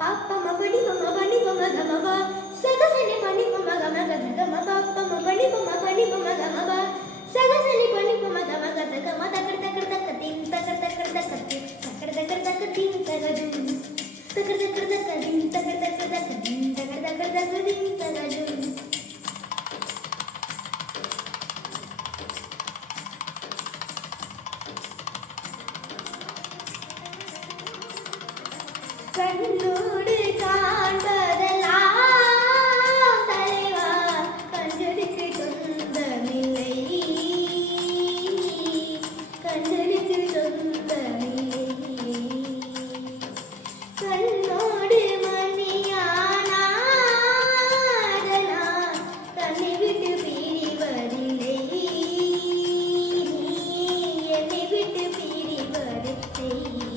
Papa mabani mama bani mama gama ba saga sene bani mama gama gama papa mabani mama bani mama gama ba saga sene bani mama gama gama takar takar takatin takar takar takatin takar takar takatin tagadun takar takar takatin takar takar takatin takar takar takatin tagadun கண்ணோடு காண்பதெல்லாம் தலைவா கண்களுக்கு சொந்தமில்லை கண்களுக்கு சொந்தமில்லை கண்ணோடு மணியானாதனால் கண்ணை விட்டு பிரிவதில்லை என்னை விட்டு பிரிவதில்லை கண்ணோடு